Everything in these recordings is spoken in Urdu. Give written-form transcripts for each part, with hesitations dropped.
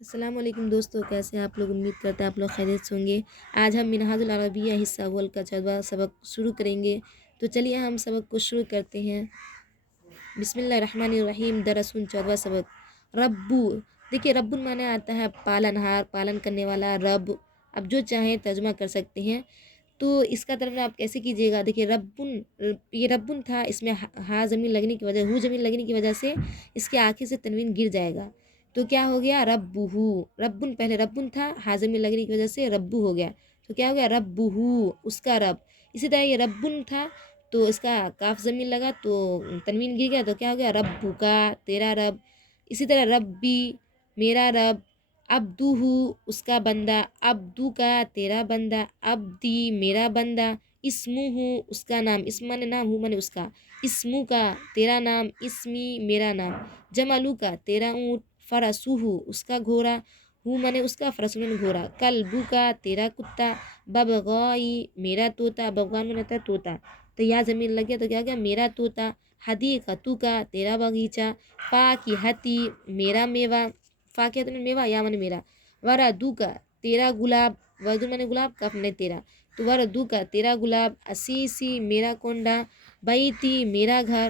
السلام علیکم دوستو، کیسے ہیں آپ لوگ؟ امید کرتے ہیں آپ لوگ خیریت سے ہوں گے۔ آج ہم منہاج العربیہ حصہ اول کا 14واں سبق شروع کریں گے، تو چلیے ہم سبق کو شروع کرتے ہیں۔ بسم اللہ الرحمن الرحیم۔ درس 14واں سبق ربو۔ دیکھیے رب معنی آتا ہے پالن ہار، پالن کرنے والا رب۔ اب جو چاہیں ترجمہ کر سکتے ہیں، تو اس کا ترجمہ آپ کیسے کیجیے گا؟ دیکھیے ربن، یہ ربن تھا، اس میں ہا زمین لگنے کی وجہ، ہو زمین لگنے کی وجہ سے اس کے آخر سے تنوین گر جائے گا، تو کیا ہو گیا؟ ربہو۔ ربن پہلے ربن تھا، ہا زمین لگنے کی وجہ سے ربو ہو گیا، تو کیا ہو گیا؟ ربہو، اس کا رب۔ اسی طرح یہ ربن تھا، تو اس کا کاف زمین لگا تو تنوین گر گیا، تو کیا ہو گیا؟ ربو کا، تیرا رب۔ اسی طرح ربی، میرا رب۔ عبدہو، اس کا بندہ۔ عبدو کا، تیرا بندہ۔ عبدی، میرا بندہ۔ اسمہو، اس کا نام۔ اسم مانے نام، ہو مانے اس کا۔ اسمو کا، تیرا نام۔ اسمی، میرا نام۔ جملو کا، تیرا اونٹ۔ فرسوہو، اس کا گھوڑا۔ ہو مانے اس کا، فرس مانے گھوڑا۔ کلبو کا، تیرا کتا۔ ببغائی، میرا طوطا۔ ببغان مانے ہوتا ہے طوطا، تو یا زمین لگ گیا تو کیا ہو گیا؟ میرا طوطا۔ حدیقتو کا، تیرا باغیچہ۔ فاکہتی، میرا میوہ۔ فاکہت مانے میوہ، یا مانے میرا۔ وردو کا، تیرا گلاب۔ ورد مانے گلاب، کف مانے تیرا، تو وردو کا، تیرا گلاب۔ اسیسی، میرا کنڈا۔ بیتی، میرا گھر۔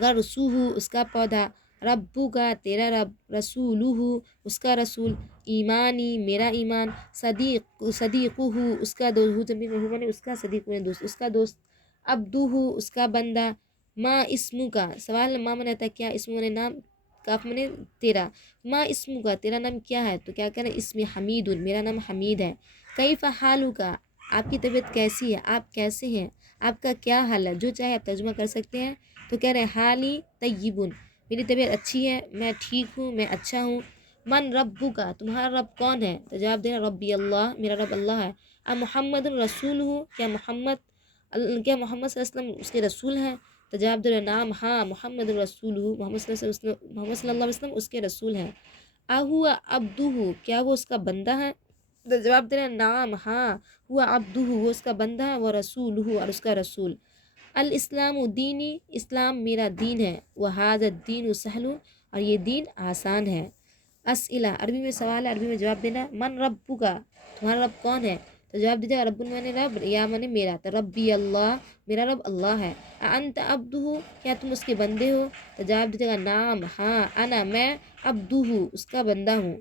غرسوہو، اس کا پودا۔ ربو کا، تیرا رب۔ رسولہو، اس کا رسول۔ ایمانی، میرا ایمان۔ صدیقہو، اس کا دوست۔ ہو زمین میں، ہو مانے اس کا، صدیق مانے دوست، اس کا دوست۔ عبدہو، اس کا بندہ۔ ما اسمو کا، سوال ما مانے آتا ہے کیا، اسم مانے نام، کاف مانے تیرا۔ ما اسمو کا، تیرا نام کیا ہے، تو کیا کہنا؟ اسم حمید، میرا نام حمید ہے۔ کیف حالو کا، آپ کی طبیعت کیسی ہے، آپ کیسے ہیں، آپ کا کیا حال ہے، جو چاہے آپ ترجمہ کر سکتے ہیں، تو کہہ رہے ہیں حالی طیبن، میری طبیعت اچھی ہے، میں ٹھیک ہوں، میں اچھا ہوں۔ من ربو کا، تمہارا رب کون ہے، تو جواب دینا ربی اللہ، میرا رب اللہ ہے۔ محمد الرسول ہو، کیا محمد صلی اللہ علیہ وسلم اس کے رسول ہیں، تو جواب دے رہے نام ہاں، محمد الرسول ہو، محمد صلی اللہ علیہ وسلم اس کے رسول ہیں۔ اہو عبدہو، کیا وہ اس کا بندہ ہے، تو جواب دے رہے نام ہاں، ہوا عبدہو، وہ اس کا بندہ ہے، وہ رسول ہو، اور اس کا رسول۔ الاسلام دینی، اسلام میرا دین ہے۔ وہذا الدین سہل، اور یہ دین آسان ہے۔ اسئلہ، عربی میں سوال ہے، عربی میں جواب دینا۔ من ربو کا، تمہارا رب کون ہے، تو جواب دیجیے گا رب مانے رب، یا مانے میرا، تو ربی اللہ، میرا رب اللہ ہے۔ انت عبدہو، کیا تم اس کے بندے ہو، تو جواب دیجیے گا نام ہاں، انا، میں عبدہو، اس کا بندہ ہوں۔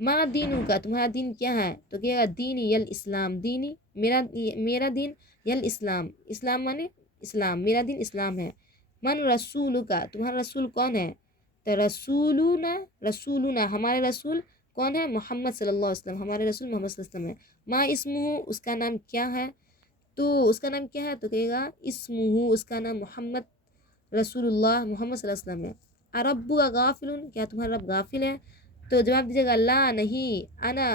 ما دینو کا، تمہارا دین کیا ہے، تو کہے گا دینی یل اسلام، دینی میرا دین، یل اسلام، اسلام مانے اسلام، میرا دین اسلام ہے۔ من رسول کا، تمہارا رسول کون ہے، تو رسولنا ہمارے رسول کون ہے، محمد صلی اللہ علیہ وسلم، ہمارے رسول محمد صلی اللہ علیہ وسلم ہے۔ ما اسمہ، اس کا نام کیا ہے، تو اس کا نام کیا ہے، تو کہے گا اسمہ، اس کا نام محمد رسول اللہ، محمد صلی اللہ علیہ وسلم ہے۔ اربو غافل، کیا تمہارا رب غافل ہے، تو جواب دیجیے گا لا، نہیں، انا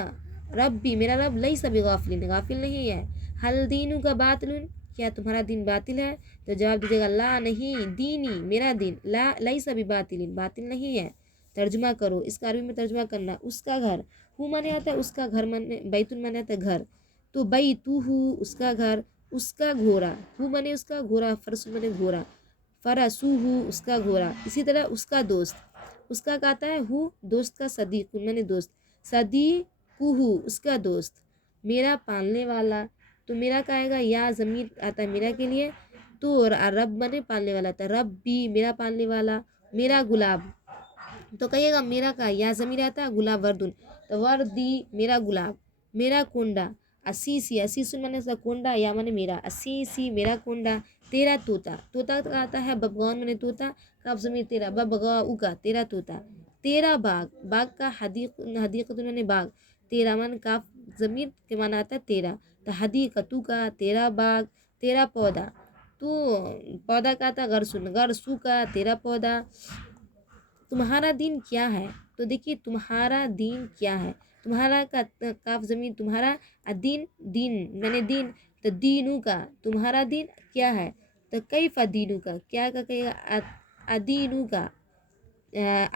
ربی، میرا رب لیس بغافل، غافل نہیں ہے۔ حل دینو کا باطل، کیا تمہارا دین باطل ہے، تو جواب دیجیے گا لا، نہیں، دینی، میرا دین، لا لیس بباطل، باطل نہیں ہے۔ ترجمہ کرو، اس کا عربی میں ترجمہ کرنا۔ اس کا گھر، ہو مانے آتا ہے اس کا گھر، مانے بیت مانے آتا ہے گھر، تو بیتہو، اس کا گھر۔ اس کا گھوڑا، ہو مانے اس کا گھوڑا، فرس مانے گھوڑا۔ فرسوہو، اس کا گھوڑا۔ اسی طرح اس کا دوست، اس کا کہتا ہے ہو، دوست کا صدیق مانے دوست۔ صدیقہو، اس کا دوست۔ میرا پالنے والا، تو میرا کا آئے گا یا ضمیر آتا ہے میرا کے لیے، تو رب مانے پالنے والا آتا ہے، ربی، میرا پالنے والا۔ میرا گلاب، تو کہیے گا میرا کا یا ضمیر آتا ہے، گلاب وردن، تو وردی، میرا گلاب۔ میرا کنڈا، اسیسی، اسیسن مانے سے کنڈا، یا مانے میرا، اسیسی، میرا کنڈا۔ تیرا طوطا، طوطا کا آتا ہے ببغان مانے طوطا، کاف ضمیر تیرا، ببغاؤ کا، تیرا طوطا۔ تیرا باغ، باغ کا حدیقۃ مانے باغ، تیرا مانے کاف ضمیر کے مانا آتا ہے تیرا، تو حدیقتو کا، تیرا باغ۔ تیرا پودا، تو پودا کا آتا ہے غرسن، غرسو کا، تیرا پودا۔ تمہارا دین کیا ہے، تو دیکھیے تمہارا دین کیا ہے، تمہارا کا کاف ضمیر تمہارا، دین، دین میں نے دین، تو دینو کا، تمہارا دین کیا ہے، تو کیف دینو کا، کیا کا کہے گا ادینو کا،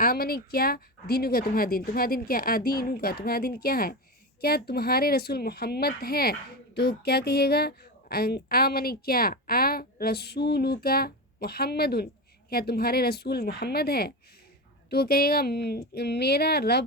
آمنی کیا، دینو کا تمہارا دین، تمہارا دین کیا، ادینو کا، تمہارا دین کیا ہے، کیا تمہارے رسول محمد ہیں، تو کیا کہیے گا آمنی کیا، رسولو کا محمد، کیا تمہارے رسول محمد ہے، تو کہے گا میرا رب